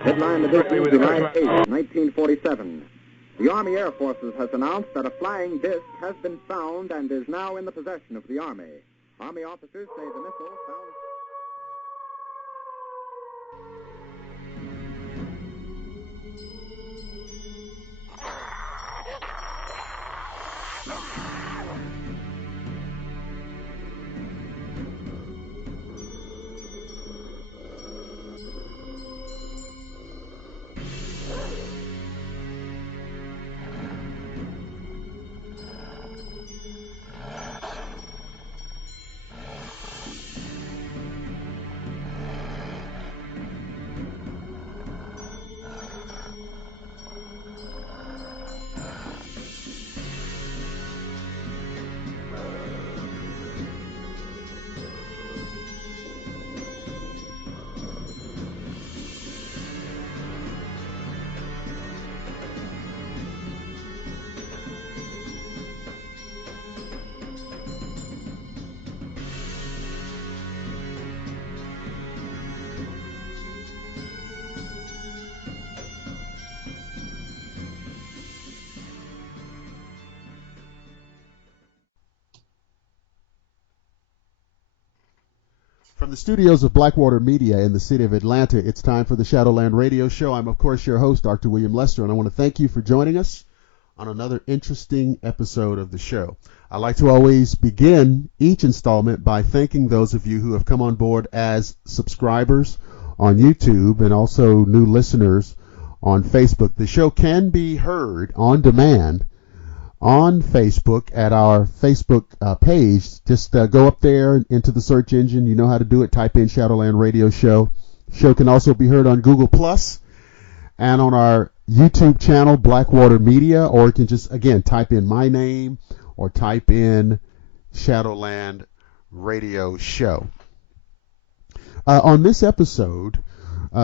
Headline edition, July 8, 1947. The Army Air Forces has announced that a flying disc has been found and is now in the possession of the Army. Army officers say the missile found... From the studios of Blackwater Media in the city of Atlanta, it's time for the Shadowland Radio Show. I'm, of course, your host, Dr. William Lester, and I want to thank you for joining us on another interesting episode of the show. I like to always begin each installment by thanking those of you who have come on board as subscribers on YouTube and also new listeners on Facebook. The show can be heard on demand on Facebook at our Facebook page. Just go up there into the search engine. You know how to do it. Type in Shadowland Radio Show. Show can also be heard on Google Plus and on our YouTube channel, Blackwater Media, or you can just, again, type in my name or type in Shadowland Radio Show. On this episode,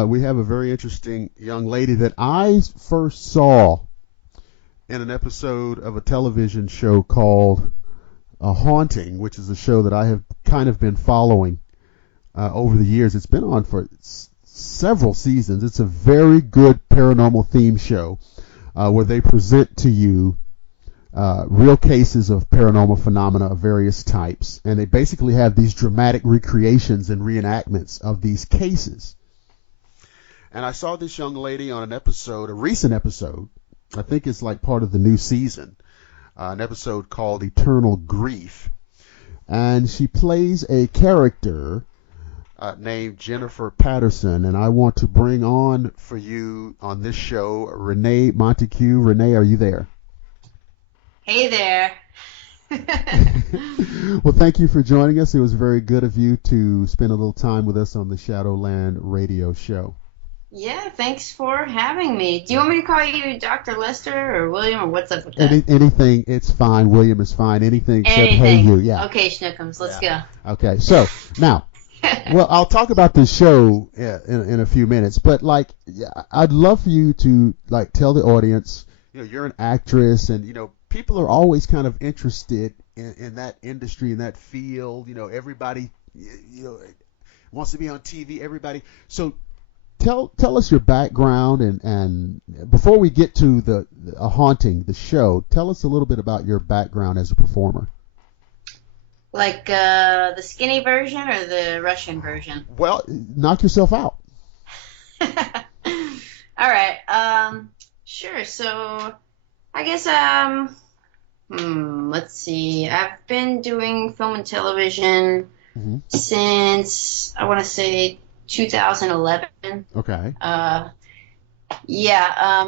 we have a very interesting young lady that I first saw in an episode of a television show called A Haunting, which is a show that I have kind of been following over the years. It's been on for several seasons. It's a very good paranormal theme show where they present to you real cases of paranormal phenomena of various types, and they basically have these dramatic recreations and reenactments of these cases. And I saw this young lady on an episode, a recent episode, I think it's like part of the new season, an episode called Eternal Grief. And she plays a character named Jennifer Patterson. And I want to bring on for you on this show, Rene Montague. Rene, are you there? Hey there. Well, thank you for joining us. It was very good of you to spend a little time with us on the Shadowland Radio Show. Yeah, thanks for having me. Do you want me to call you Dr. Lester or William, or what's up with that? Anything, it's fine. William is fine. Anything except hey you. Yeah. Okay, Schnookums, let's go. Okay, so now, well, I'll talk about this show in a few minutes, but like, I'd love for you to like tell the audience, you know, you're an actress, and you know, people are always kind of interested in that industry, in that field. You know, everybody, you know, wants to be on TV. Everybody, so. Tell us your background, and before we get to A Haunting, the show, tell us a little bit about your background as a performer. Like the skinny version or the Russian version? Well, knock yourself out. All right. Sure. So I guess let's see. I've been doing film and television since I want to say 2011. Okay.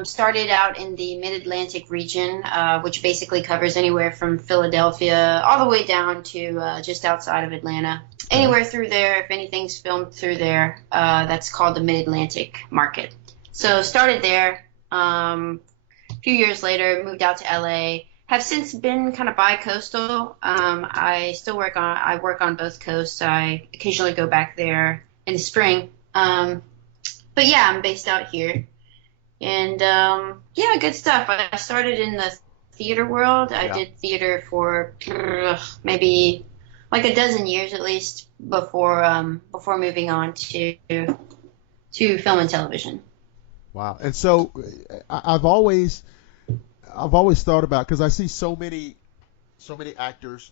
Started out in the Mid-Atlantic region, which basically covers anywhere from Philadelphia all the way down to just outside of Atlanta. Anywhere through there, if anything's filmed through there, that's called the Mid-Atlantic market. So started there. A few years later, moved out to LA. Have since been kind of bi-coastal. I work on both coasts. I occasionally go back there in the spring. But yeah, I'm based out here. And good stuff. I started in the theater world. I did theater for maybe like a dozen years at least before moving on to film and television. Wow. And so I've always thought about, because I see so many actors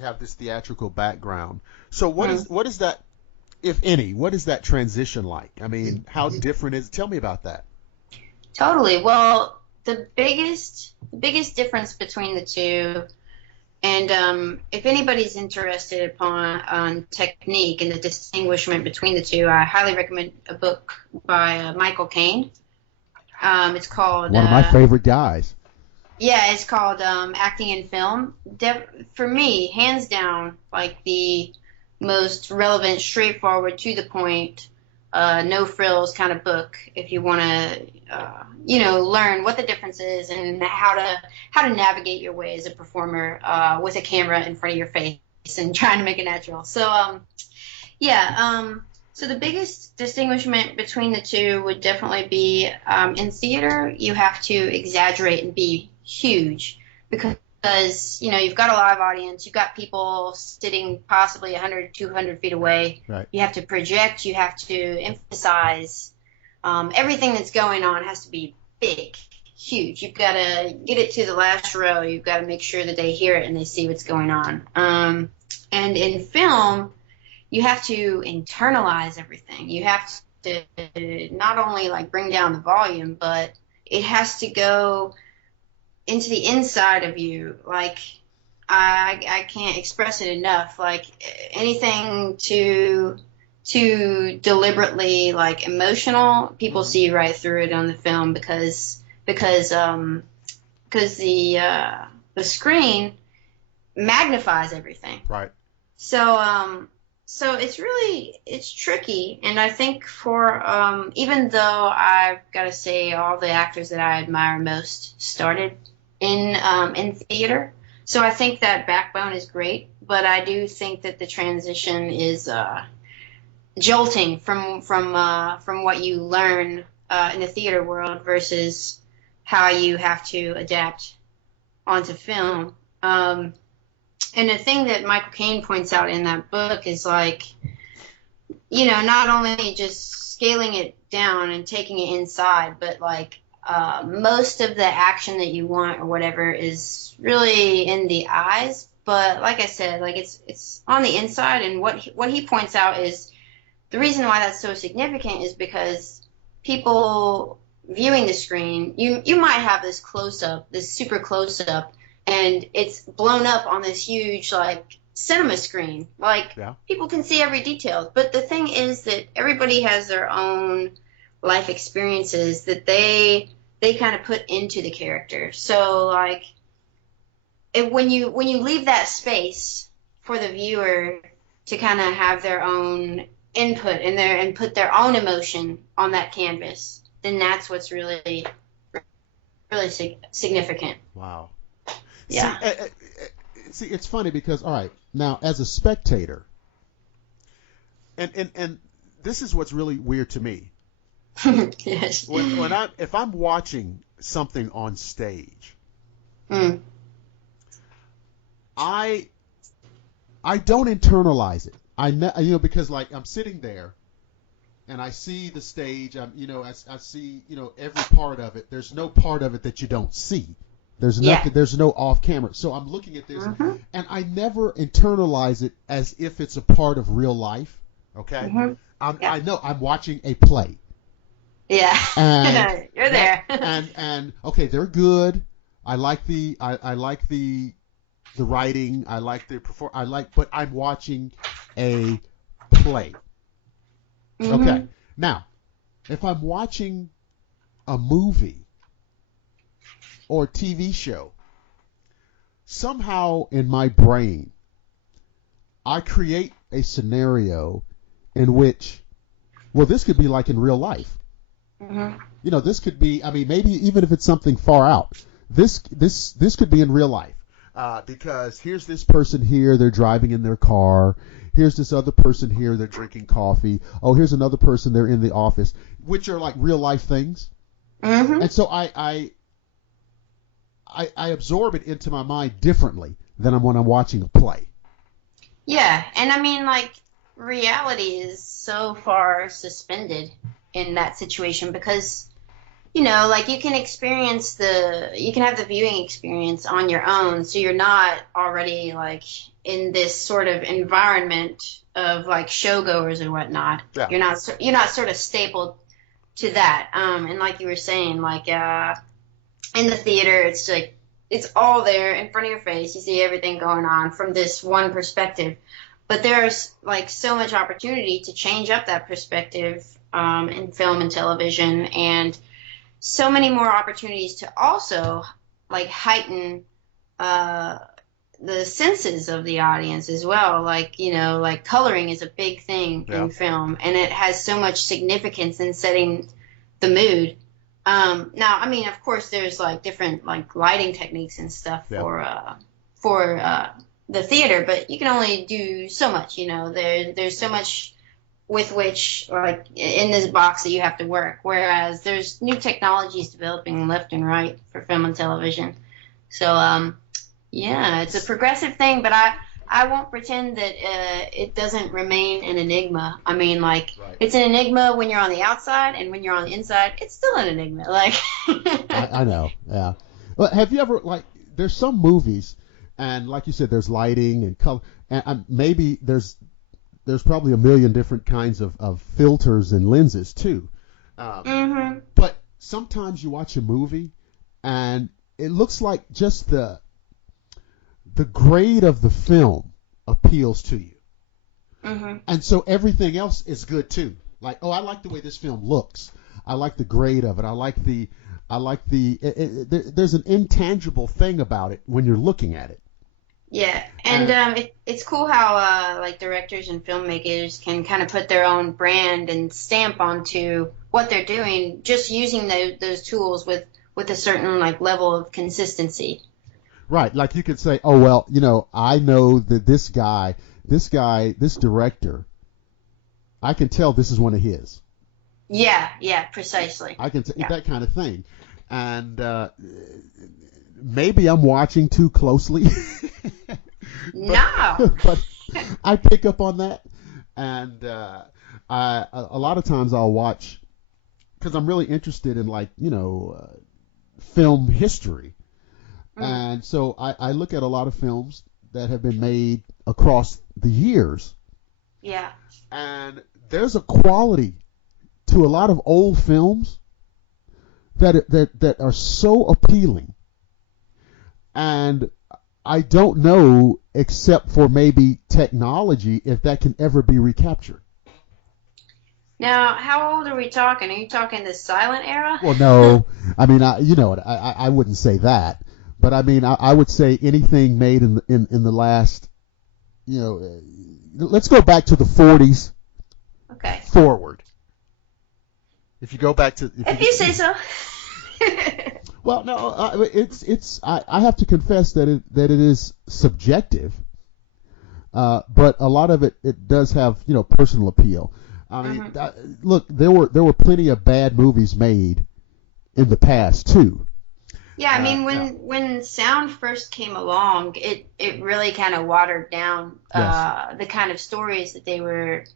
have this theatrical background. So what is that, if any, what is that transition like? I mean, how different is it? Tell me about that. Totally. Well, the biggest difference between the two, and if anybody's interested on technique and the distinguishment between the two, I highly recommend a book by Michael Caine. It's called one of my favorite guys. Yeah, it's called Acting in Film. For me, hands down, like the most relevant, straightforward, to the point, no frills kind of book. If you want to, learn what the difference is and how to navigate your way as a performer with a camera in front of your face and trying to make it natural. So, so the biggest distinguishment between the two would definitely be in theater, you have to exaggerate and be huge because you've got a live audience, you've got people sitting possibly 100, 200 feet away. Right. You have to project, you have to emphasize. Everything that's going on has to be big, huge. You've got to get it to the last row. You've got to make sure that they hear it and they see what's going on. And in film, you have to internalize everything. You have to not only like bring down the volume, but it has to go into the inside of you. Like I can't express it enough. Like anything too deliberately like emotional, people see right through it on the film because the screen magnifies everything. Right. So it's tricky, and I think for even though I've got to say all the actors that I admire most started in theater, so I think that backbone is great, but I do think that the transition is jolting from what you learn in the theater world versus how you have to adapt onto film. And the thing that Michael Caine points out in that book is like, not only just scaling it down and taking it inside, but like most of the action that you want or whatever is really in the eyes. But like I said, like it's on the inside. And what he points out is the reason why that's so significant is because people viewing the screen, you might have this close up, this super close up, and it's blown up on this huge like cinema screen. Like people can see every detail. But the thing is that everybody has their own life experiences that they kind of put into the character. So like when you leave that space for the viewer to kind of have their own input and put their own emotion on that canvas, then that's what's really significant. Wow. Yeah. See, it's funny because, all right, now as a spectator, and this is what's really weird to me. Yes. If I'm watching something on stage, I don't internalize it. Because like I'm sitting there and I see the stage, I see, every part of it. There's no part of it that you don't see. There's nothing. There's no off camera. So I'm looking at this, and I never internalize it as if it's a part of real life. Okay, I know I'm watching a play. Yeah, and you're there. and okay, they're good. I like the writing. I like the but I'm watching a play. Okay, now if I'm watching a movie or TV show, somehow in my brain, I create a scenario in which, well, this could be like in real life. This could be, I mean, maybe even if it's something far out, this could be in real life. Because here's this person here, they're driving in their car. Here's this other person here, they're drinking coffee. Oh, here's another person, they're in the office, which are like real life things. And so I absorb it into my mind differently than when I'm watching a play. Yeah, and I mean, like, reality is so far suspended in that situation because, like you can you can have the viewing experience on your own, so you're not already like in this sort of environment of like showgoers or whatnot. Yeah. You're not sort of stapled to that. And like you were saying, like in the theater, it's like it's all there in front of your face. You see everything going on from this one perspective. But there's like so much opportunity to change up that perspective in film and television, and so many more opportunities to also like heighten the senses of the audience as well. Like, like coloring is a big thing in film, and it has so much significance in setting the mood. Now, I mean, of course, there's like different like lighting techniques and stuff for the theater, but you can only do so much. There's so much with which, like in this box that you have to work. Whereas there's new technologies developing left and right for film and television. So, it's a progressive thing, but I won't pretend that it doesn't remain an enigma. I mean, like, It's an enigma when you're on the outside, and when you're on the inside, it's still an enigma. Like, I know, yeah. Well, have you ever, like, there's some movies, and like you said, there's lighting and color, and maybe there's probably a million different kinds of filters and lenses too. But sometimes you watch a movie, and it looks like just the grade of the film appeals to you. And so everything else is good too. Like, oh, I like the way this film looks. I like the grade of it. There's an intangible thing about it when you're looking at it. Yeah, and it's cool how like directors and filmmakers can kind of put their own brand and stamp onto what they're doing, just using those tools with a certain like level of consistency. Right, like you could say, oh, well, I know that this director, I can tell this is one of his. Yeah, precisely. I can that kind of thing. And maybe I'm watching too closely. No. But I pick up on that. And a lot of times I'll watch, because I'm really interested in, like, film history. And so I look at a lot of films that have been made across the years. Yeah. And there's a quality to a lot of old films that are so appealing. And I don't know, except for maybe technology, if that can ever be recaptured. Now, how old are we talking? Are you talking the silent era? Well, no. I mean, I wouldn't say that. But I mean, I would say anything made in the last, let's go back to the 40s. Okay. Forward. If you go back to, if you say so. Well, no, it's. I have to confess that it is subjective. But a lot of it does have personal appeal. I mean, look, there were plenty of bad movies made in the past too. Yeah, I mean, when sound first came along, it really kind of watered down the kind of stories that they were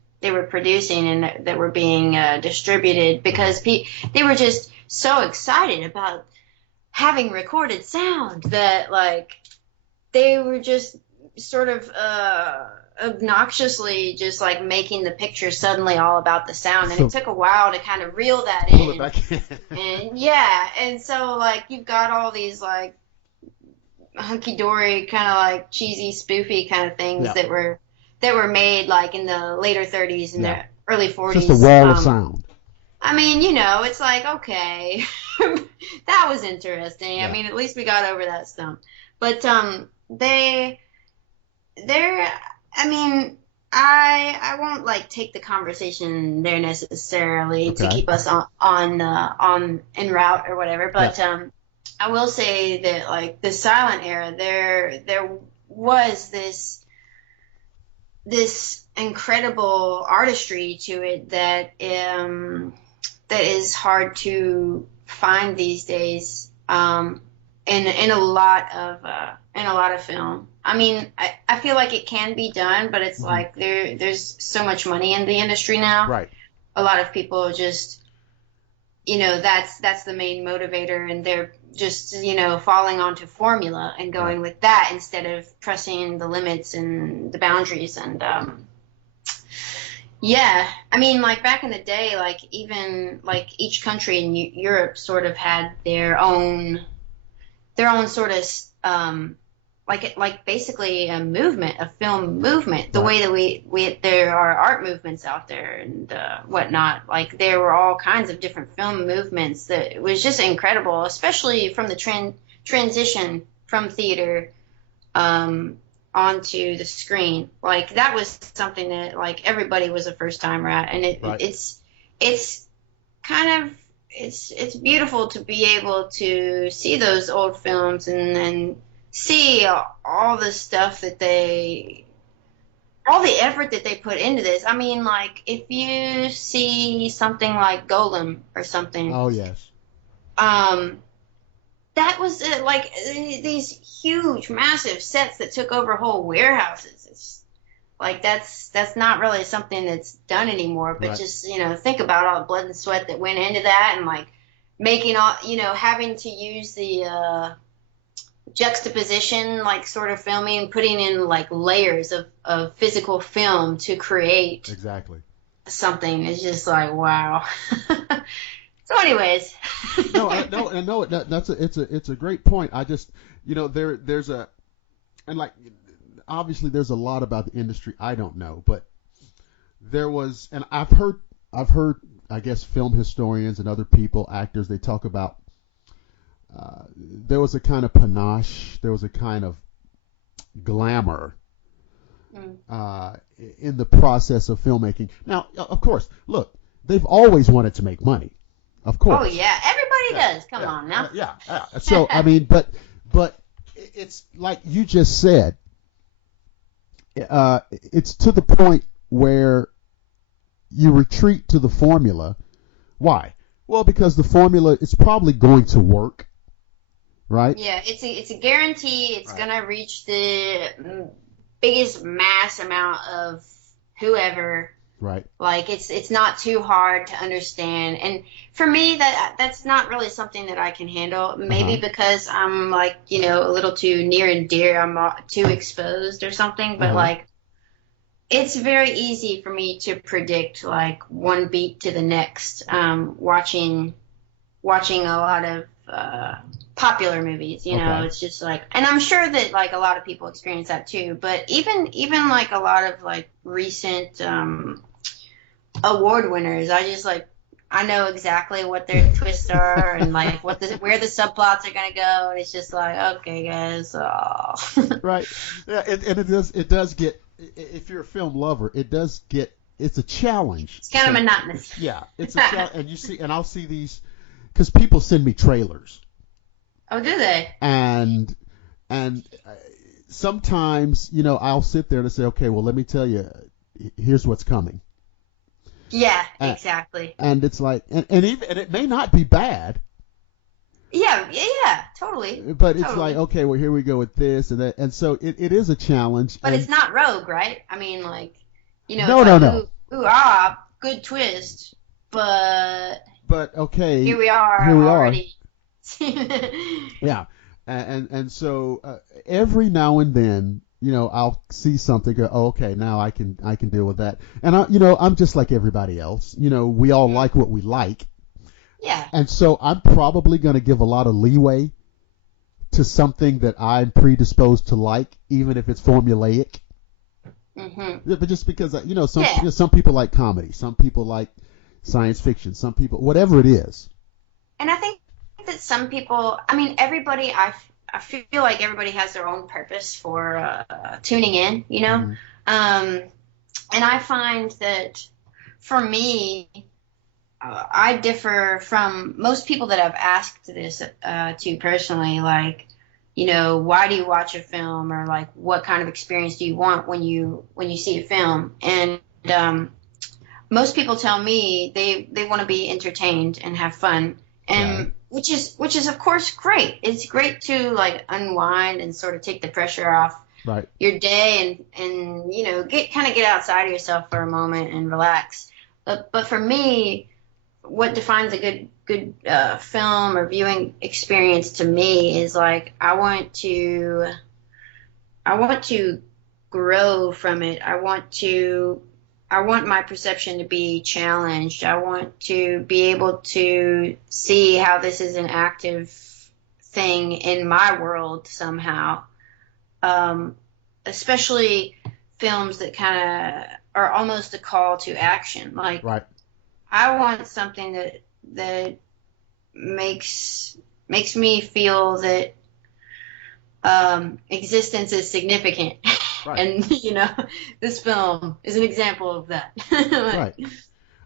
producing and that were being distributed, because they were just so excited about having recorded sound that, like, they were just sort of obnoxiously just like making the picture suddenly all about the sound, and it took a while to kind of reel that in. Pull it back in. And so like you've got all these like hunky-dory kind of like cheesy spoofy kind of things that were made like in the later 30s and the early 40s. Just a wall of sound. I mean, it's like, okay, that was interesting. I mean, at least we got over that stump. But I mean, I won't like take the conversation there necessarily to keep us on en route or whatever. But I will say that like the silent era, there was this incredible artistry to it that is hard to find these days in a lot of film. I mean, I feel like it can be done, but it's like there's so much money in the industry now. Right. A lot of people just, that's the main motivator, and they're just, falling onto formula and going with that instead of pressing the limits and the boundaries. And yeah, I mean, like back in the day, like even like each country in Europe sort of had their own sort of like basically a movement, a film movement, the way that we there are art movements out there and whatnot. Like there were all kinds of different film movements that it was just incredible, especially from the transition from theater onto the screen. Like that was something that like everybody was a first timer at, and it's kind of it's beautiful to be able to see those old films and see all the stuff that all the effort that they put into this. I mean, like if you see something like Golem or something. Oh yes. That was like these huge, massive sets that took over whole warehouses. It's like that's not really something that's done anymore. But just think about all the blood and sweat that went into that, and like making all having to use the juxtaposition, like sort of filming, putting in like layers of physical film to create something. It's just like wow. So, anyways. No, it's a great point. I just there's a, and like obviously there's a lot about the industry I don't know, but there was, and I've heard I guess film historians and other people, actors, they talk about there was a kind of panache, there was a kind of glamour in the process of filmmaking. Now, of course, look, they've always wanted to make money. Of course. Oh yeah, everybody does. Come on now. So I mean, but it's like you just said. It's to the point where you retreat to the formula. Why? Well, because the formula is probably going to work, right? Yeah, it's a guarantee. It's gonna reach the biggest mass amount of whoever. Right. Like it's not too hard to understand, and for me that's not really something that I can handle. Maybe because I'm like a little too near and dear. I'm not too exposed or something. But like it's very easy for me to predict like one beat to the next. Watching a lot of popular movies, it's just like, and I'm sure that like a lot of people experience that too. But even like a lot of like recent award winners, I know exactly what their twists are and like where the subplots are gonna go, and it's just like, okay, guys. Right. Yeah, and it does get, if you're a film lover, it's a challenge. It's kind of monotonous. Yeah, it's a challenge, and I'll see these because people send me trailers. Oh, do they? And sometimes I'll sit there and say, okay, well, let me tell you, here's what's coming. Yeah, exactly. And it's like, and it may not be bad. Yeah, totally. But it's like, okay, well, here we go with this and that, and so it is a challenge. But it's not Rogue, right? I mean, like, No. Good twist, but okay, here we are already. Yeah, and so every now and then, I'll see something. Go, oh, okay, now I can deal with that. And I'm just like everybody else. We all like what we like. Yeah. And so I'm probably going to give a lot of leeway to something that I'm predisposed to like, even if it's formulaic. But just because some people like comedy, some people like science fiction, some people, whatever it is. And I think that some people, I mean, everybody, I feel like everybody has their own purpose for tuning in, and I find that for me, I differ from most people that I've asked this to personally, like, why do you watch a film, or like what kind of experience do you want when you see a film? And most people tell me they want to be entertained and have fun, and which is of course great. It's great to like unwind and sort of take the pressure off your day and you know, get outside of yourself for a moment and relax. But for me, what defines a good film or viewing experience to me is like I want to grow from it. I want my perception to be challenged. I want to be able to see how this is an active thing in my world somehow. Especially films that kind of are almost a call to action. Like, I want something that makes me feel that existence is significant. Right. And, you know, this film is an example of that. Right.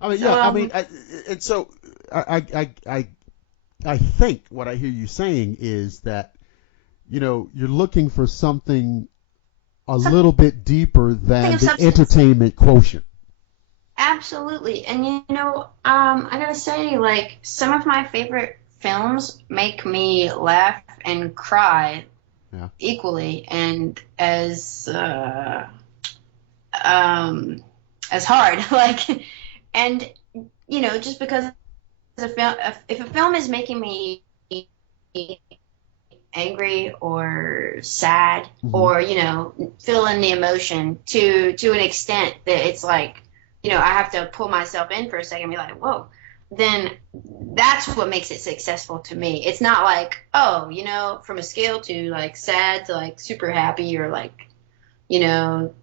I mean, yeah, I mean, I think what I hear you saying is that, you know, you're looking for something a little bit deeper than the entertainment quotient. Absolutely. And, you know, I gotta say, like, some of my favorite films make me laugh and cry equally and as hard. Like, and, you know, just because if a film is making me angry or sad or, you know, feeling the emotion to an extent that it's like, you know, I have to pull myself in for a second and be like, whoa, then that's what makes it successful to me. It's not like, oh, you know, from a scale to like sad to like super happy or like, you know,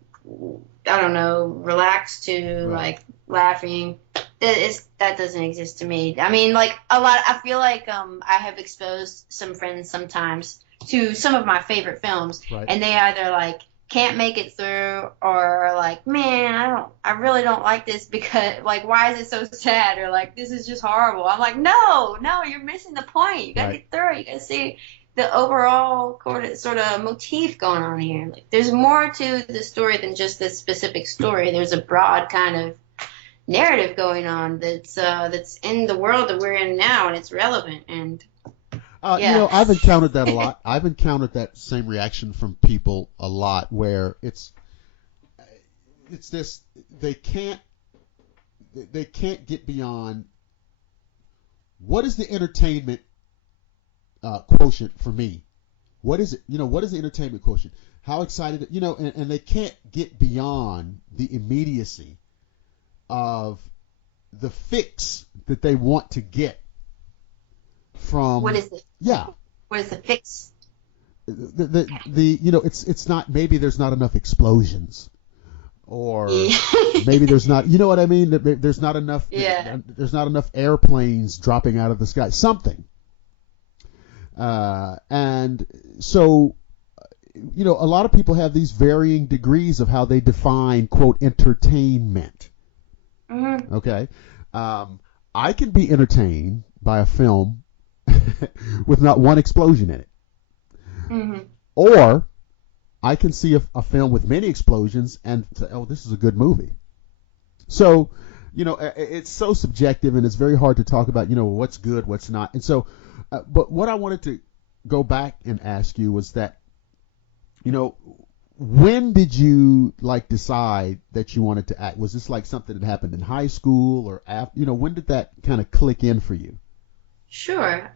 I don't know, relaxed to like laughing. That doesn't exist to me. I mean, like I feel like I have exposed some friends sometimes to some of my favorite films, and they either like can't make it through or like, man, I really don't like this because like, why is it so sad? Or like, this is just horrible. I'm like, no, you're missing the point. You gotta get through it. You gotta see the overall sort of motif going on here. Like, there's more to the story than just this specific story. There's a broad kind of narrative going on that's in the world that we're in now, and it's relevant. And you know, I've encountered that a lot. I've encountered that same reaction from people a lot, where it's this, they can't get beyond what is the entertainment quotient for me. What is it? You know, what is the entertainment quotient? How excited, you know, and they can't get beyond the immediacy of the fix that they want to get from. What is it? Yeah. What is the fix? The you know, it's not, maybe there's not enough explosions, or maybe there's not, you know what I mean? There's not enough. There's not enough airplanes dropping out of the sky. Something. And so, you know, a lot of people have these varying degrees of how they define, quote, entertainment. Okay. I can be entertained by a film with not one explosion in it. Or I can see a film with many explosions and say, oh, this is a good movie. So, you know, it's so subjective, and it's very hard to talk about, you know, what's good, what's not. And so, but what I wanted to go back and ask you was that, you know, when did you like decide that you wanted to act? Was this like something that happened in high school or after, you know, when did that kind of click in for you? Sure.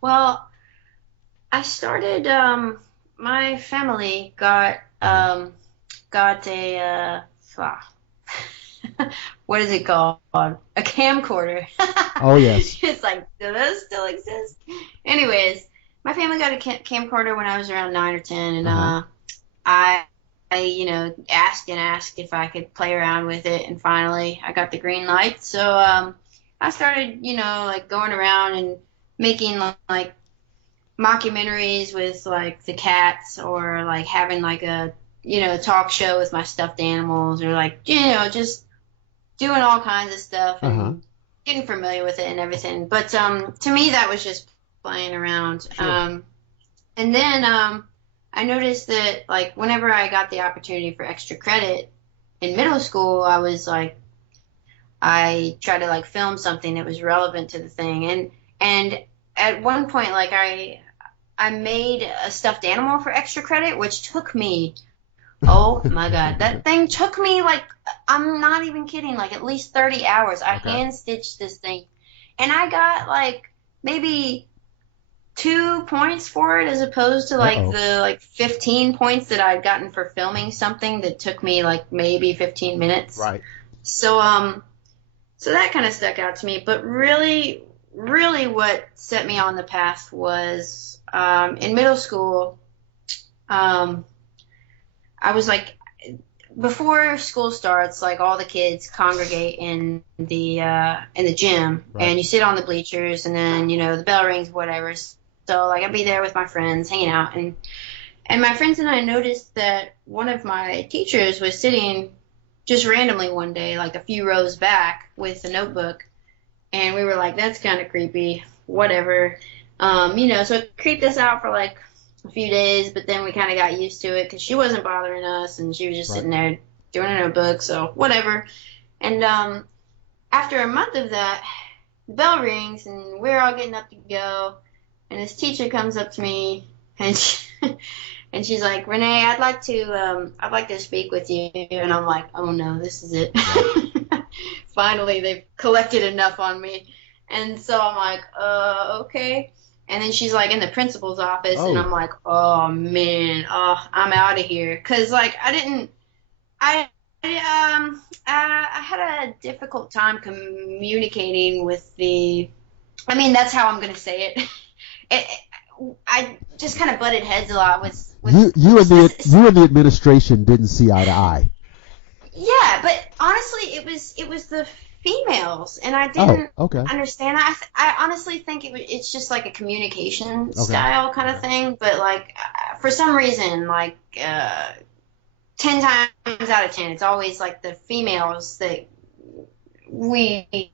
Well, I started, my family got a, what is it called? A camcorder. Oh, yes. It's like, do those still exist? Anyways, my family got a camcorder when I was around 9 or 10, and I, you know, asked if I could play around with it, and finally I got the green light. So I started, you know, like going around and making like mockumentaries with like the cats, or like having like a, you know, talk show with my stuffed animals, or like, you know, just doing all kinds of stuff and getting familiar with it and everything. But to me, that was just playing around. Sure. And then I noticed that like whenever I got the opportunity for extra credit in middle school, I was like, I tried to like film something that was relevant to the thing. And at one point, like I I made a stuffed animal for extra credit, which took me, oh my God, that thing took me like, I'm not even kidding, like at least 30 hours. I hand stitched this thing, and I got like maybe 2 points for it, as opposed to like the 15 points that I'd gotten for filming something that took me like maybe 15 minutes. Right. So so that kind of stuck out to me. But really what set me on the path was in middle school. I was like, before school starts, like all the kids congregate in the gym, and you sit on the bleachers, and then the bell rings, whatever. So like I'd be there with my friends hanging out, and my friends and I noticed that one of my teachers was sitting just randomly one day, like a few rows back with a notebook, and we were like, that's kind of creepy, whatever. So it creeped us out for like a few days, but then we kind of got used to it because she wasn't bothering us, and she was just sitting there doing a notebook, so whatever. And after a month of that, the bell rings, and we're all getting up to go, and this teacher comes up to me, and and she's like, Rene, I'd like to speak with you. And I'm like, oh no, this is it. Finally, they've collected enough on me. And so I'm like, okay. And then she's like in the principal's office, and I'm like, oh man, I'm out of here. Cause like I had a difficult time communicating with that's how I'm going to say it. I just kind of butted heads a lot with you and the administration didn't see eye to eye. Yeah, but honestly, it was the females, and I didn't understand. I honestly think it's just like a communication style kind of thing. But like for some reason, like 10 times out of 10, it's always like the females that we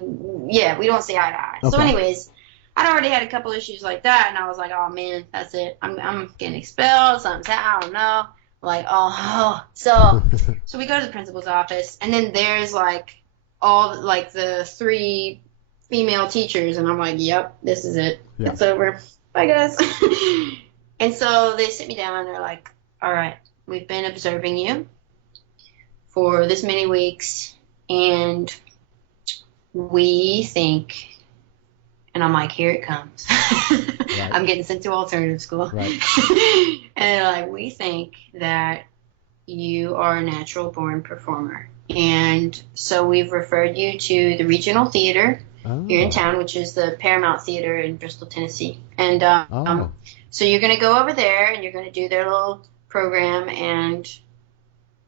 don't see eye to eye. So anyways, I'd already had a couple issues like that, and I was like, oh man, that's it. I'm getting expelled. Something's I don't know. Like, so we go to the principal's office, and then there's like all like the 3 female teachers, and I'm like, yep, this is it. Yeah. It's over. Bye guys. And so they sit me down, and they're like, all right, we've been observing you for this many weeks, and we think. And I'm like, here it comes. Right. I'm getting sent to alternative school. Right. And they're like, we think that you are a natural born performer. And so we've referred you to the regional theater here in town, which is the Paramount Theater in Bristol, Tennessee. And so you're going to go over there, and you're going to do their little program, and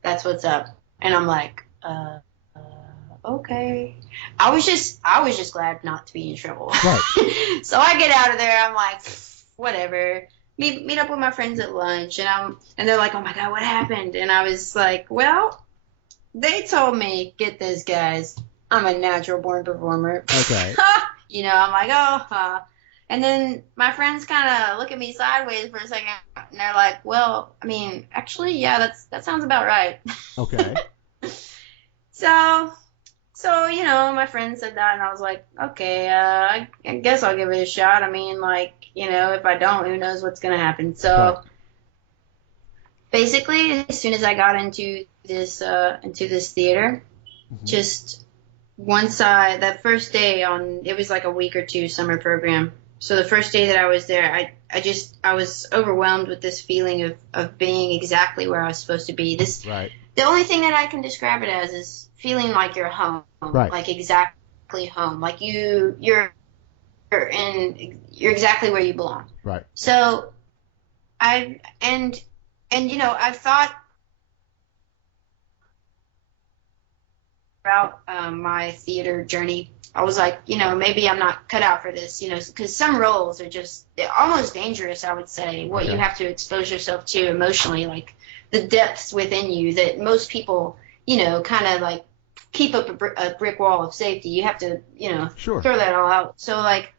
that's what's up. And I'm like, okay. I was just glad not to be in trouble. Right. So I get out of there. I'm like, whatever. Meet up with my friends at lunch, and they're like, oh my God, what happened? And I was like, well, they told me, get this, guys, I'm a natural born performer. Okay. I'm like, and then my friends kind of look at me sideways for a second, and they're like, well, I mean, actually, yeah, that sounds about right. Okay. So, my friend said that, and I was like, okay, I guess I'll give it a shot. I mean, like, if I don't, who knows what's going to happen. So, basically, as soon as I got into this theater, just once that first day it was like a week or 2 summer program. So the first day that I was there, I was overwhelmed with this feeling of being exactly where I was supposed to be. The only thing that I can describe it as is feeling like you're home, like exactly home, like you're exactly where you belong. Right. So I've thought throughout my theater journey, I was like, maybe I'm not cut out for this, because some roles are just almost dangerous, I would say, what you have to expose yourself to emotionally, like the depths within you that most people, kind of like keep up a brick wall of safety. You have to, throw that all out. So like,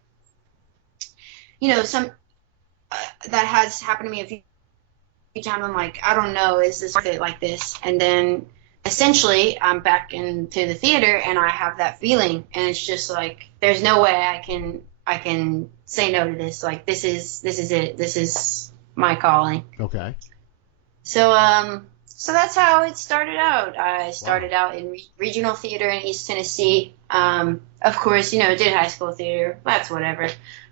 some that has happened to me a few times. I'm like, I don't know, is this worth it like this? And then essentially I'm back into the theater, and I have that feeling, and it's just like, there's no way I I can say no to this. Like, this is it. This is my calling. Okay. So so that's how it started out. I started out in regional theater in East Tennessee. Of course, did high school theater. That's whatever.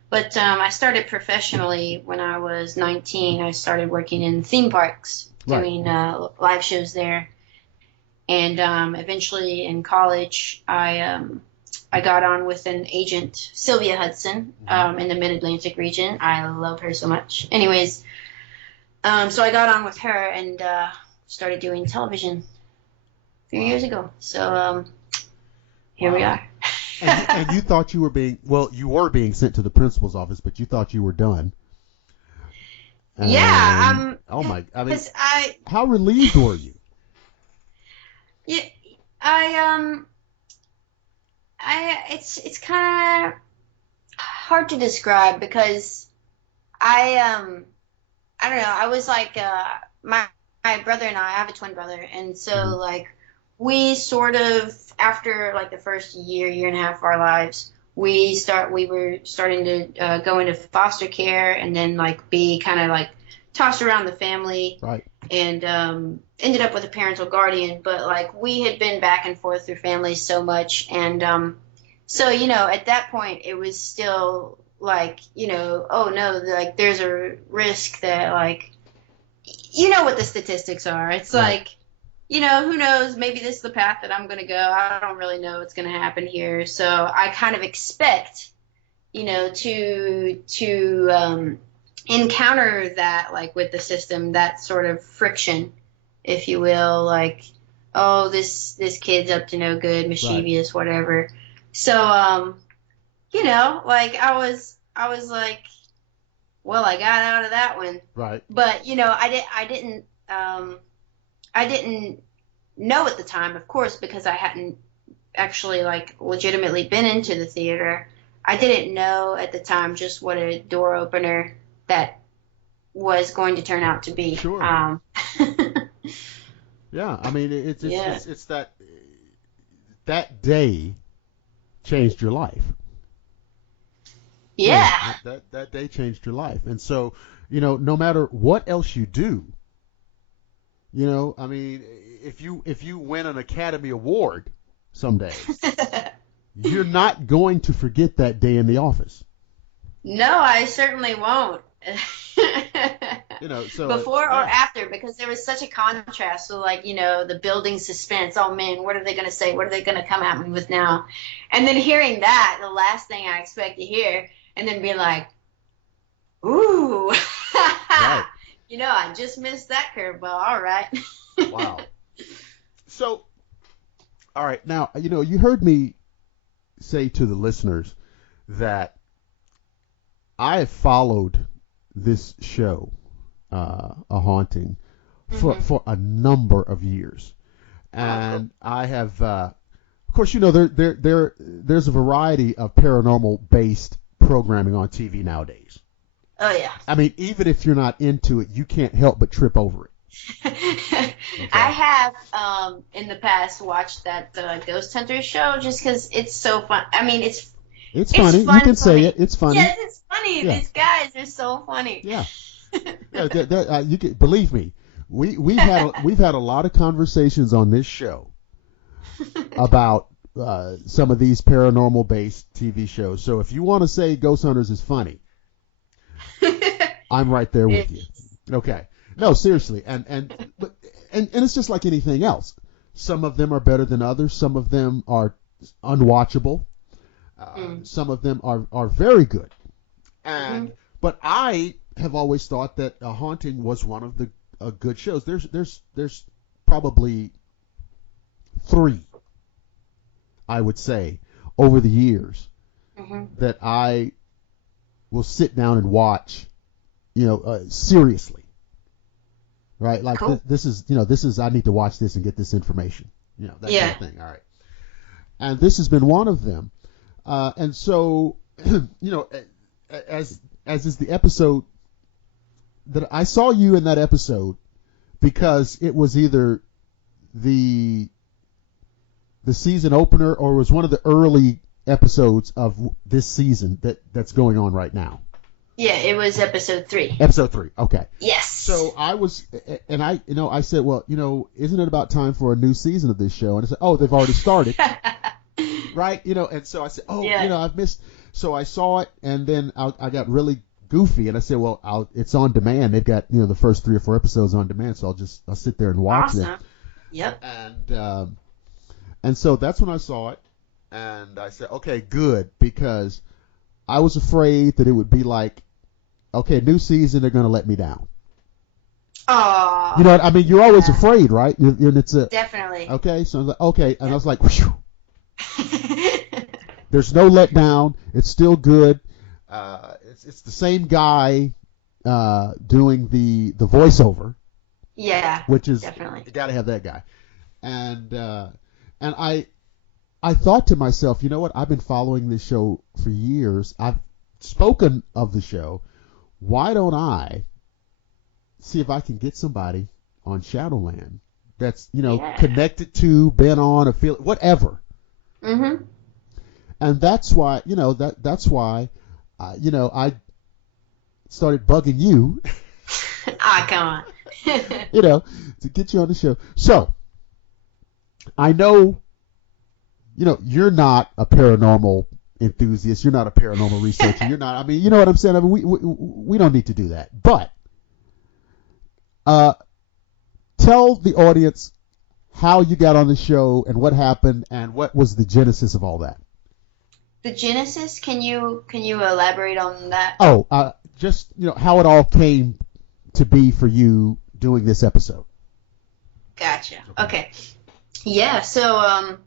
But I started professionally when I was 19. I started working in theme parks, doing live shows there. And eventually in college, I got on with an agent, Sylvia Hudson, in the Mid-Atlantic region. I love her so much. Anyways, so I got on with her and started doing television a few years ago. So here we are. And you thought you were being sent to the principal's office, but you thought you were done. Yeah. Oh my! I mean, how relieved were you? Yeah, it's kind of hard to describe because I don't know. I was like my brother and I have a twin brother, and so like we sort of after like the first year and a half of our lives, we were starting to go into foster care and then like be kind of like tossed around the family, right? And ended up with a parental guardian. But like we had been back and forth through families so much, and so at that point it was still like oh no, like there's a risk that like what the statistics are. It's like who knows, maybe this is the path that I'm going to go. I don't really know what's going to happen here. So I kind of expect, to encounter that, like with the system, that sort of friction, if you will, like, oh, this kid's up to no good, mischievous, whatever. So, like I was like, well, I got out of that one. Right. But, I didn't know at the time, of course, because I hadn't actually like legitimately been into the theater. I didn't know at the time just what a door opener that was going to turn out to be. Sure. Yeah, I mean it's that day changed your life. Yeah. That day changed your life, and so no matter what else you do, I mean, if you win an Academy Award someday, you're not going to forget that day in the office. No, I certainly won't. So before or after, because there was such a contrast. So like, the building suspense. Oh man, what are they going to say? What are they going to come at me with now? And then hearing that, the last thing I expect to hear, and then be like, ooh, right. I just missed that curveball. All right. Wow. So, all right. Now, you heard me say to the listeners that I have followed this show, A Haunting, for a number of years. And I have, of course, there's a variety of paranormal-based programming on TV nowadays. Oh, yeah. I mean, even if you're not into it, you can't help but trip over it. Okay. I have, in the past, watched that Ghost Hunters show just because it's so fun. I mean, it's funny. Fun, you can say it. It's funny. Yes, it's funny. Yeah. These guys are so funny. Yeah. You can believe me. We've had a lot of conversations on this show about some of these paranormal based TV shows. So if you want to say Ghost Hunters is funny, I'm right there with you. Okay. No, seriously. And it's just like anything else. Some of them are better than others. Some of them are unwatchable. Some of them are very good. And but I have always thought that A Haunting was one of the good shows. There's probably 3, I would say, over the years that I will sit down and watch, seriously. Right? Like cool. this is I need to watch this and get this information. That kind of thing. All right. And this has been one of them. And so, as is the episode that I saw you in that episode, because it was either the season opener or it was one of the early episodes of this season that's going on right now? Yeah, it was episode 3. Episode 3. Okay. Yes. So I said, well, isn't it about time for a new season of this show? And I said, oh, they've already started. Right? And so I said, oh, yeah. I've missed. So I saw it, and then I got really goofy, and I said, well, it's on demand. They've got, the first 3 or 4 episodes on demand, so I'll sit there and watch awesome. them. Yep. And so that's when I saw it, and I said, okay, good, because I was afraid that it would be like, okay, new season, they're going to let me down. Oh. You know what I mean? You're always afraid, right? And it's definitely. Okay, so I was like, okay, and I was like, whew. There's no letdown. It's still good. It's the same guy doing the voiceover. Yeah. Which is definitely. You got to have that guy. And I thought to myself, you know what? I've been following this show for years. I've spoken of the show. Why don't I see if I can get somebody on Shadowland that's connected to, been on, affiliate, whatever. Mm-hmm. And that's why that's why I started bugging you. Come on. To get you on the show. So I know you're not a paranormal enthusiast. You're not a paranormal researcher. You're not. I mean, you know what I'm saying. I mean, we don't need to do that. But tell the audience how you got on the show and what happened and what was the genesis of all that. The genesis? Can you elaborate on that? Oh, just how it all came to be for you doing this episode. Gotcha. Okay. Yeah. So,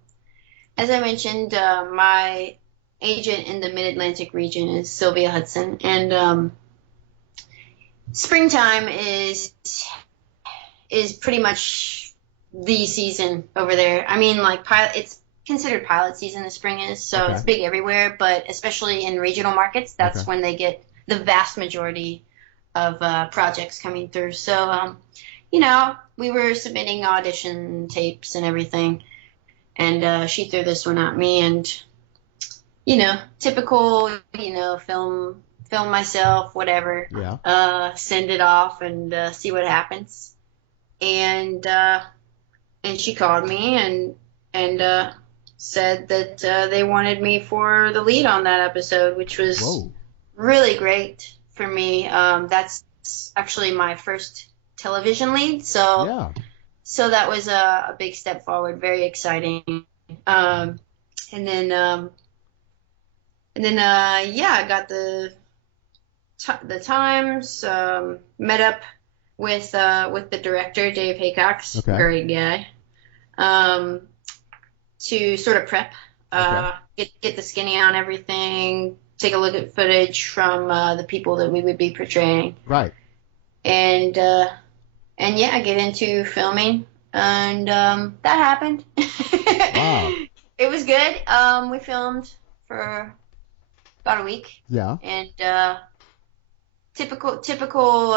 as I mentioned, my agent in the Mid-Atlantic region is Sylvia Hudson, and springtime is pretty much the season over there. I mean, like it's considered pilot season. The spring is, so It's big everywhere, but especially in regional markets, that's when they get the vast majority of projects coming through. So, we were submitting audition tapes and everything, and she threw this one at me, and typical, film myself, whatever. Yeah. Send it off and see what happens. And she called me and said that they wanted me for the lead on that episode, which was really great for me. That's actually my first television lead, so that was a big step forward, very exciting. And then I got the times, met up with the director, Dave Haycox, great guy, to sort of prep, get the skinny on everything, take a look at footage from the people that we would be portraying. Right. And get into filming, and that happened. Wow. It was good. We filmed for about a week. Yeah. And typical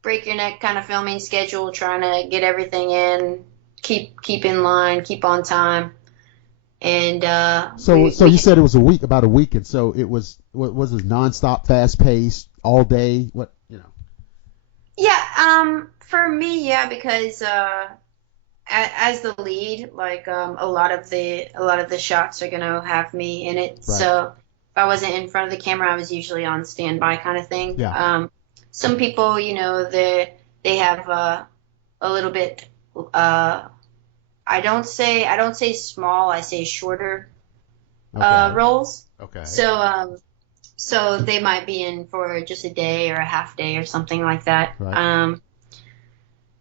break your neck kind of filming schedule, trying to get everything in, keep in line, keep on time. And so you said it was about a week, and so it was nonstop, fast paced, all day. What? Yeah. For me, because as the lead, like a lot of the shots are gonna have me in it. Right. So if I wasn't in front of the camera, I was usually on standby kind of thing. Yeah. Some people, they have a little bit. I don't say small. I say shorter roles. Okay. So they might be in for just a day or a half day or something like that. Right.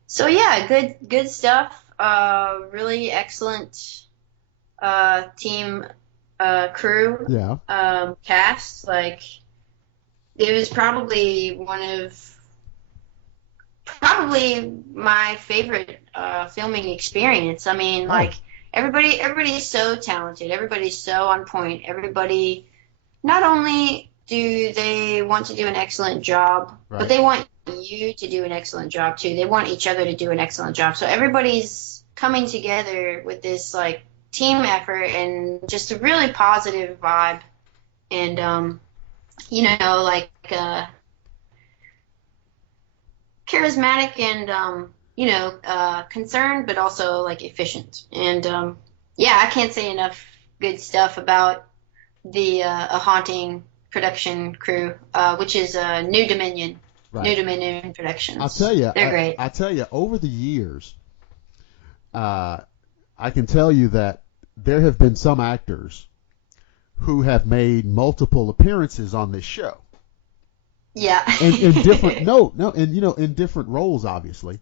So yeah, good stuff. Really excellent team, crew. Yeah. Cast. Like, it was probably my favorite filming experience. I mean, like, everybody's so talented. Everybody's so on point. Everybody, not only do they want to do an excellent job, but they want you to do an excellent job too. They want each other to do an excellent job. So everybody's coming together with this, like, team effort and just a really positive vibe. And, like charismatic and, concerned, but also like efficient. And, I can't say enough good stuff about the A Haunting production crew, which is New Dominion. Right. New Dominion Productions. I'll tell you, they're great. I'll tell you, over the years, I can tell you that there have been some actors who have made multiple appearances on this show. Yeah. in different in different roles, obviously.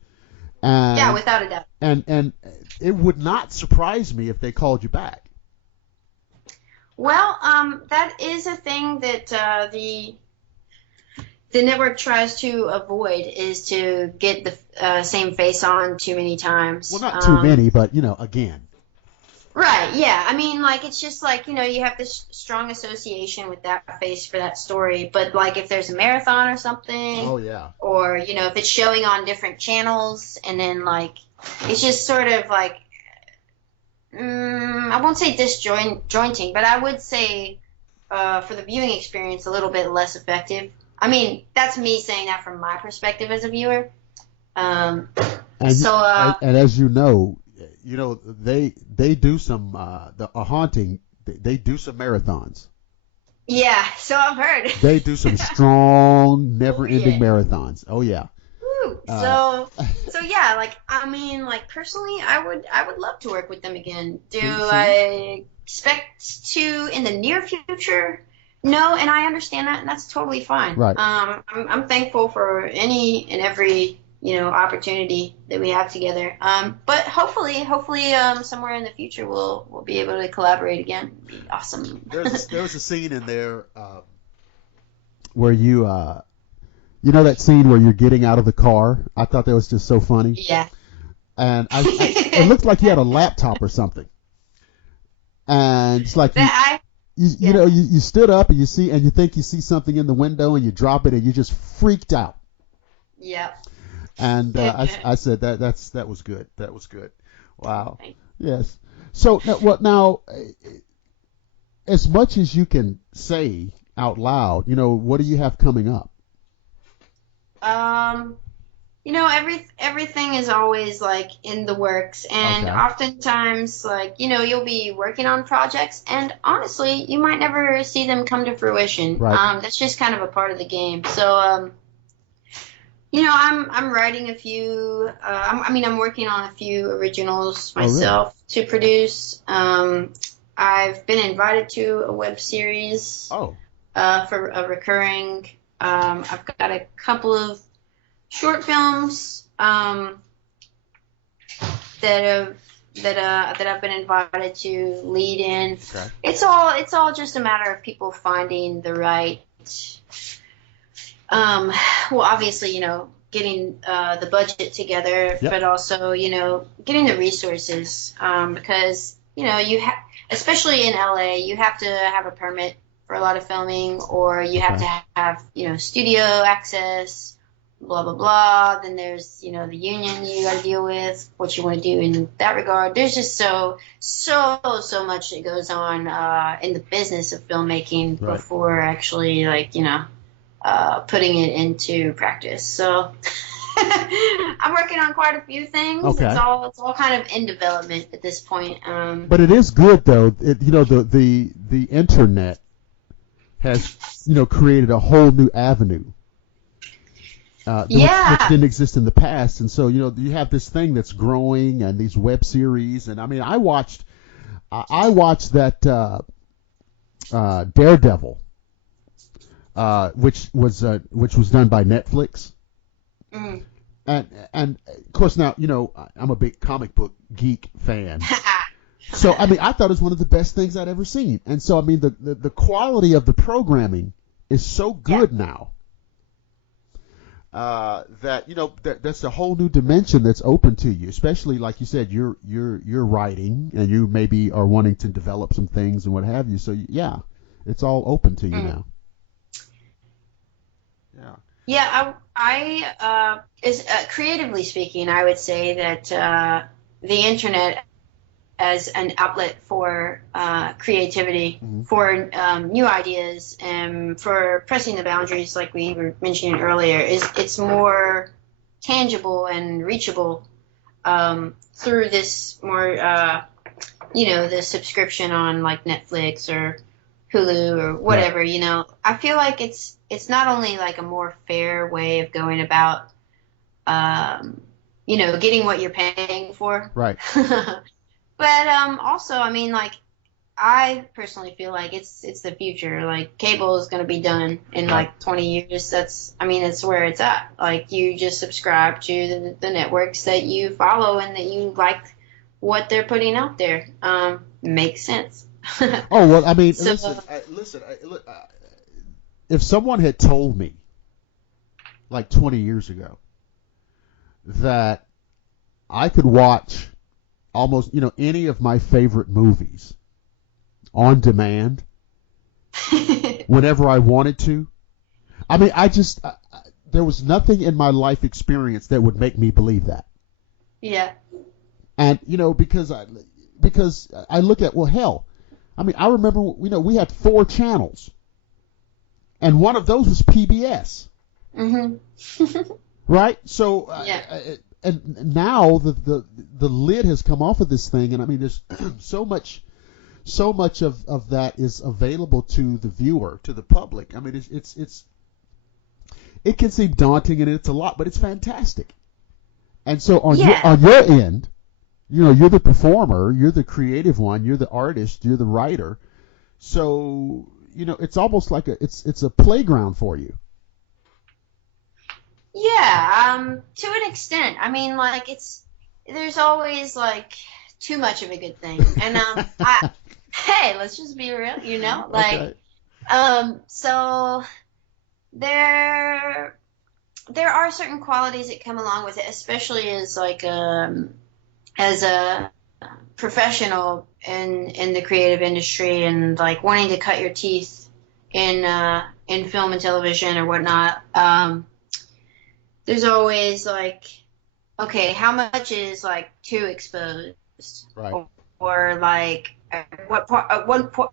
And, yeah, without a doubt. And it would not surprise me if they called you back. Well, that is a thing that the network tries to avoid, is to get the same face on too many times. Well, not too many, but again. Right. Yeah. I mean, like, it's just like, you have this strong association with that face for that story. But like, if there's a marathon or something. Oh yeah. Or if it's showing on different channels, and then like, it's just sort of like. I won't say disjointing, but I would say for the viewing experience a little bit less effective. I mean, that's me saying that from my perspective as a viewer. And as you know, they do some A Haunting. They do some marathons. Yeah, so I've heard. They do some strong, never-ending marathons. Oh yeah. So yeah, like, I mean, like, personally, I would love to work with them again. Do I expect to in the near future? No, and I understand that, and that's totally fine. Right. I'm thankful for any and every opportunity that we have together. But hopefully, somewhere in the future we'll be able to collaborate again. It'd be awesome. There was a scene in there where you. That scene where you're getting out of the car? I thought that was just so funny. Yeah. And it looked like you had a laptop or something. And it's like you stood up and you think you see something in the window and you drop it and you just freaked out. Yeah. And I said that was good. That was good. Wow. Yes. So now, as much as you can say out loud, what do you have coming up? Everything is always like in the works, and oftentimes, like, you'll be working on projects, and honestly, you might never see them come to fruition. Right. That's just kind of a part of the game. So, I'm writing a few. I'm working on a few originals myself to produce. I've been invited to a web series. Oh. For a recurring. I've got a couple of short films that I've been invited to lead in. Okay. It's all just a matter of people finding the right. Obviously, getting the budget together, but also getting the resources, because you have, especially in LA, you have to have a permit for a lot of filming, or you have to have, studio access, blah, blah, blah. Then there's, the union you got to deal with, what you want to do in that regard. There's just so much that goes on in the business of filmmaking before actually, like, putting it into practice. So I'm working on quite a few things. Okay. It's all kind of in development at this point. But it is good, though. The internet has created a whole new avenue which didn't exist in the past, and so you have this thing that's growing, and these web series, and I mean I watched that Daredevil, which was done by Netflix, and of course now I'm a big comic book geek fan. So, I mean, I thought it was one of the best things I'd ever seen. And so, I mean, the quality of the programming is so good now that that's a whole new dimension that's open to you. Especially, like you said, you're writing, and you maybe are wanting to develop some things and what have you. So, yeah, it's all open to you now. Yeah. Yeah, creatively speaking, I would say that the internet as an outlet for creativity, for new ideas, and for pressing the boundaries, like we were mentioning earlier. It's more tangible and reachable through this more, the subscription on like Netflix or Hulu or whatever. I feel like it's not only like a more fair way of going about, getting what you're paying for. Right. But also, I mean, like, I personally feel like it's the future. Like, cable is going to be done in like 20 years. That's where it's at. Like, you just subscribe to the networks that you follow and that you like what they're putting out there. Makes sense. Oh, well, I mean, listen. If someone had told me, like 20 years ago, that I could watch almost, any of my favorite movies on demand whenever I wanted to. I mean, there was nothing in my life experience that would make me believe that. Yeah. And, because I look at, well, hell, I mean, I remember, we had 4 channels, and one of those was PBS. Mm-hmm. Right? So, yeah. And now the lid has come off of this thing, and I mean, there's so much of that is available to the viewer, to the public. I mean, it can seem daunting, and it's a lot, but it's fantastic. And so on your end, you're the performer, you're the creative one, you're the artist, you're the writer. So, it's almost like it's a playground for you. Yeah, to an extent. I mean, like, there's always like too much of a good thing. And hey, let's just be real, like, okay. So there are certain qualities that come along with it, especially as like as a professional in the creative industry, and like wanting to cut your teeth in film and television or whatnot. There's always like, okay, how much is like too exposed, right? Or like what point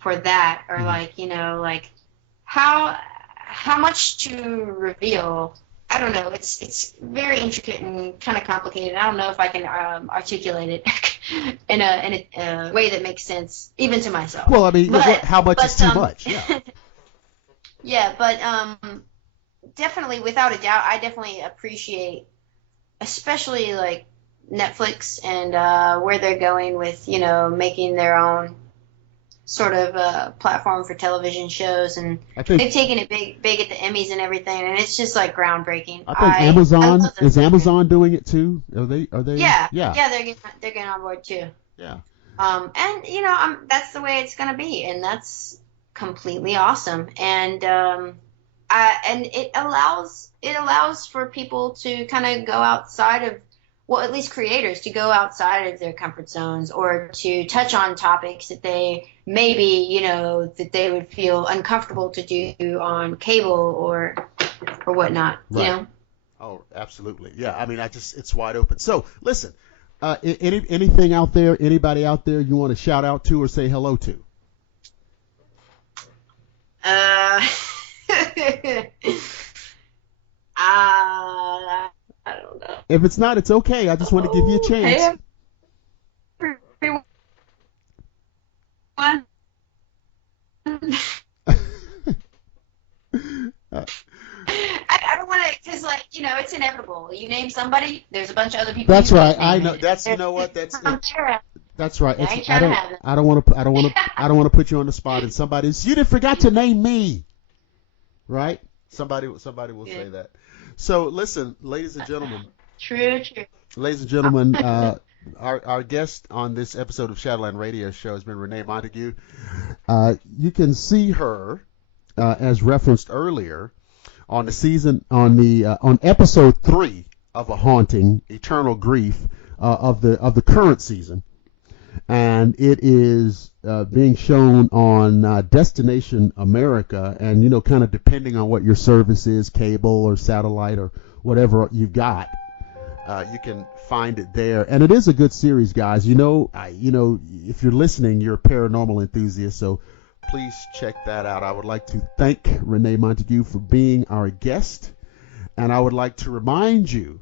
for that, or like like how much to reveal. I don't know. It's very intricate and kind of complicated. I don't know if I can articulate it in a way that makes sense even to myself. Well, I mean, how much is too much? Yeah. Yeah, but definitely, without a doubt, I definitely appreciate, especially like Netflix and where they're going with making their own sort of platform for television shows, and they've taken it big at the Emmys and everything, and it's just like groundbreaking. I think is Amazon doing it too? Are they? Yeah, they're getting on board too. Yeah. And that's the way it's gonna be, and that's completely awesome. And and it allows for people to kind of go outside of, well, at least creators, to go outside of their comfort zones, or to touch on topics that they maybe, that they would feel uncomfortable to do on cable or whatnot, right. Oh, absolutely. Yeah. I mean, it's wide open. So listen, anything out there, anybody out there you want to shout out to or say hello to? I don't know. If it's not, it's okay. I just want to give you a chance. Hey, everyone. I don't want to, because it's inevitable. You name somebody, there's a bunch of other people. That's right. I know. That's That's right. I don't want to put you on the spot, and you forgot to name me. Right? Somebody will say that. So listen, ladies and gentlemen. True. Ladies and gentlemen, our guest on this episode of Shadowland Radio Show has been Rene Montague. You can see her, as referenced earlier, on episode 3 of A Haunting, Eternal Grief, of the current season. and it is being shown on Destination America, and kind of depending on what your service is, cable or satellite or whatever you've got, you can find it there. And it is a good series, guys. If you're listening, you're a paranormal enthusiast, so please check that out. I would like to thank Rene Montague for being our guest, and I would like to remind you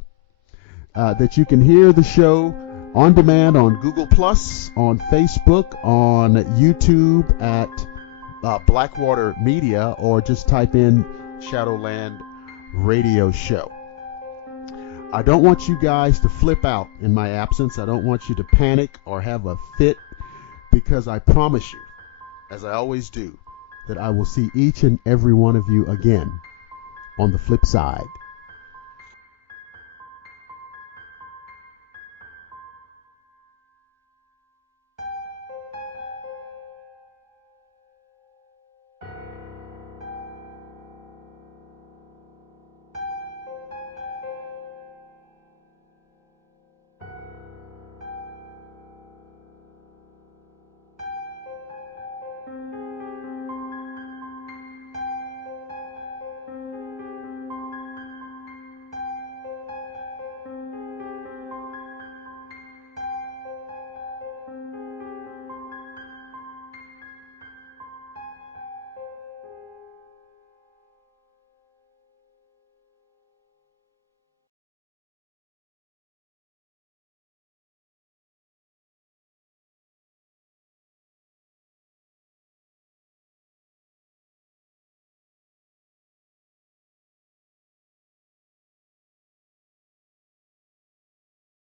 that you can hear the show on demand on Google+, on Facebook, on YouTube at Blackwater Media, or just type in Shadowland Radio Show. I don't want you guys to flip out in my absence. I don't want you to panic or have a fit, because I promise you, as I always do, that I will see each and every one of you again on the flip side.